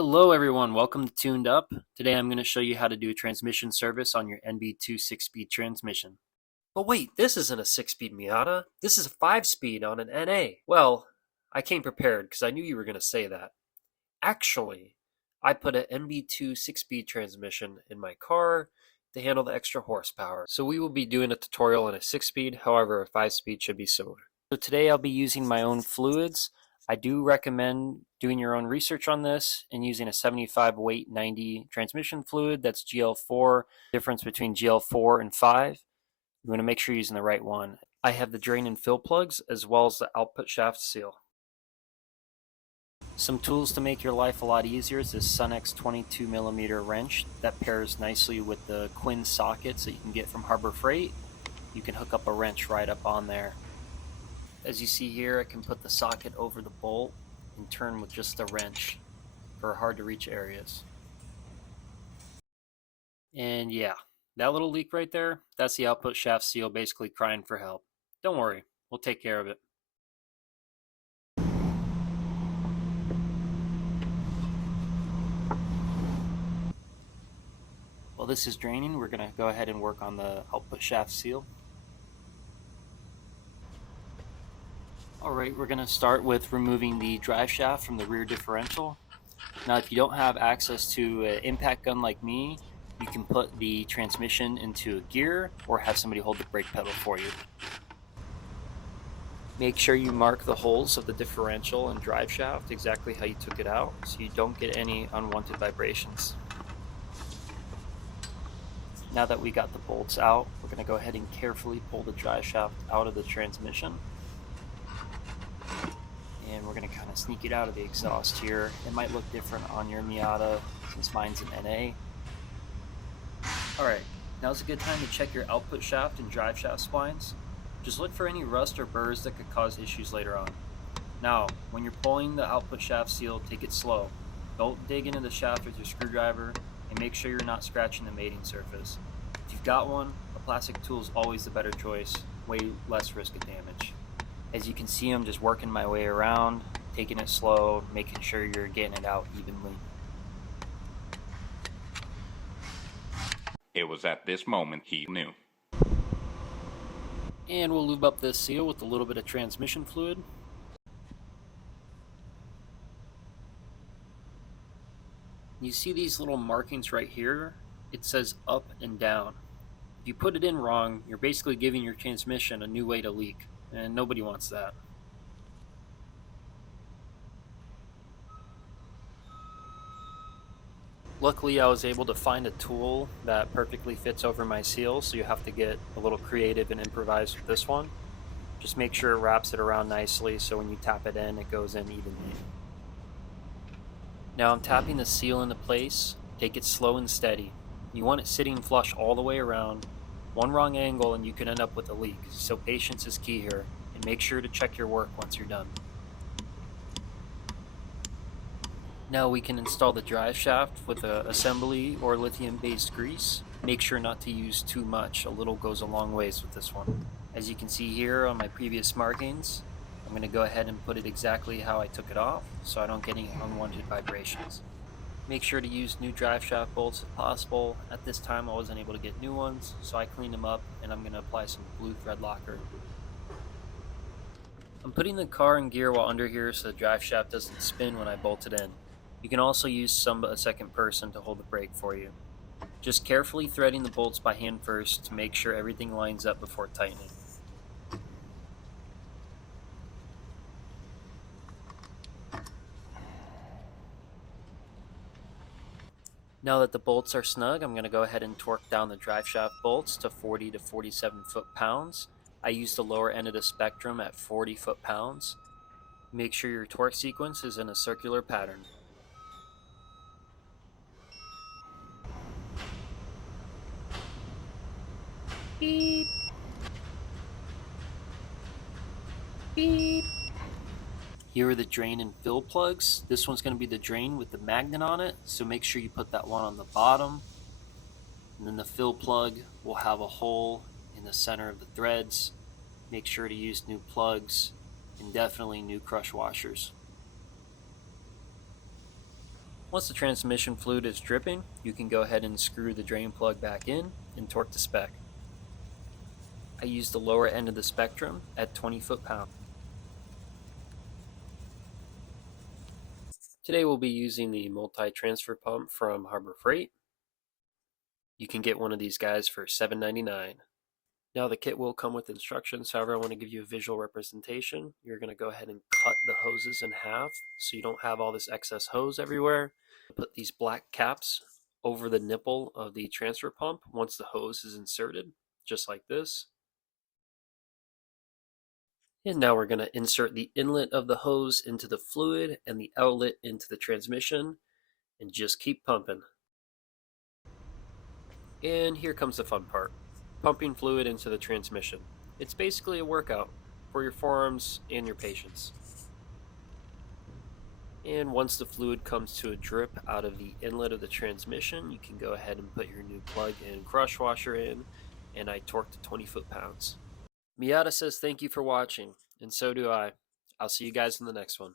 Hello everyone, welcome to Tuned Up. Today I'm going to show you how to do a transmission service on your NB2 6-speed transmission. But wait, this isn't a 6-speed Miata. This is a 5-speed on an NA. Well, I came prepared because I knew you were going to say that. Actually, I put an NB2 6-speed transmission in my car to handle the extra horsepower. So we will be doing a tutorial on a 6-speed, however a 5-speed should be similar. So today I'll be using my own fluids. I do recommend doing your own research on this and using a 75 weight 90 transmission fluid. That's GL4. Difference between GL4 and 5. You want to make sure you're using the right one. I have the drain and fill plugs as well as the output shaft seal. Some tools to make your life a lot easier is this Sunex 22mm wrench that pairs nicely with the Quinn sockets that you can get from Harbor Freight. You can hook up a wrench right up on there. As you see here, I can put the socket over the bolt and turn with just the wrench for hard to reach areas. And yeah, that little leak right there, that's the output shaft seal basically crying for help. Don't worry, we'll take care of it. While this is draining, we're going to go ahead and work on the output shaft seal. Alright, we're going to start with removing the drive shaft from the rear differential. Now if you don't have access to an impact gun like me, you can put the transmission into a gear or have somebody hold the brake pedal for you. Make sure you mark the holes of the differential and drive shaft exactly how you took it out so you don't get any unwanted vibrations. Now that we got the bolts out, we're going to go ahead and carefully pull the drive shaft out of the transmission. And we're going to kind of sneak it out of the exhaust here. It might look different on your Miata since mine's an NA. Alright, now's a good time to check your output shaft and drive shaft splines. Just look for any rust or burrs that could cause issues later on. Now, when you're pulling the output shaft seal, take it slow. Don't dig into the shaft with your screwdriver and make sure you're not scratching the mating surface. If you've got one, a plastic tool is always the better choice, way less risk of damage. As you can see, I'm just working my way around, taking it slow, making sure you're getting it out evenly. It was at this moment he knew. And we'll lube up this seal with a little bit of transmission fluid. You see these little markings right here? It says up and down. If you put it in wrong, you're basically giving your transmission a new way to leak, and nobody wants that. Luckily, I was able to find a tool that perfectly fits over my seal, so you have to get a little creative and improvise with this one. Just make sure it wraps it around nicely so when you tap it in, it goes in evenly. Now I'm tapping the seal into place. Take it slow and steady. You want it sitting flush all the way around. One wrong angle and you can end up with a leak, so patience is key here, and make sure to check your work once you're done. Now we can install the drive shaft with an assembly or lithium-based grease. Make sure not to use too much, a little goes a long ways with this one. As you can see here on my previous markings, I'm going to go ahead and put it exactly how I took it off so I don't get any unwanted vibrations. Make sure to use new drive shaft bolts if possible. At this time I wasn't able to get new ones, so I cleaned them up and I'm going to apply some blue thread locker. I'm putting the car in gear while under here so the drive shaft doesn't spin when I bolt it in. You can also use a second person to hold the brake for you. Just carefully threading the bolts by hand first to make sure everything lines up before tightening. Now that the bolts are snug, I'm going to go ahead and torque down the drive shaft bolts to 40 to 47 foot-pounds. I use the lower end of the spectrum at 40 foot-pounds. Make sure your torque sequence is in a circular pattern. Beep. Beep. Here are the drain and fill plugs. This one's going to be the drain with the magnet on it, so make sure you put that one on the bottom. And then the fill plug will have a hole in the center of the threads. Make sure to use new plugs and definitely new crush washers. Once the transmission fluid is dripping, you can go ahead and screw the drain plug back in and torque to spec. I use the lower end of the spectrum at 20 foot-pounds. Today we'll be using the multi-transfer pump from Harbor Freight. You can get one of these guys for $7.99. Now the kit will come with instructions, however I want to give you a visual representation. You're going to go ahead and cut the hoses in half so you don't have all this excess hose everywhere. Put these black caps over the nipple of the transfer pump once the hose is inserted, just like this. And now we're going to insert the inlet of the hose into the fluid and the outlet into the transmission and just keep pumping. And here comes the fun part, pumping fluid into the transmission. It's basically a workout for your forearms and your patience. And once the fluid comes to a drip out of the inlet of the transmission, you can go ahead and put your new plug and crush washer in, and I torque to 20 foot-pounds. Miata says thank you for watching, and so do I. I'll see you guys in the next one.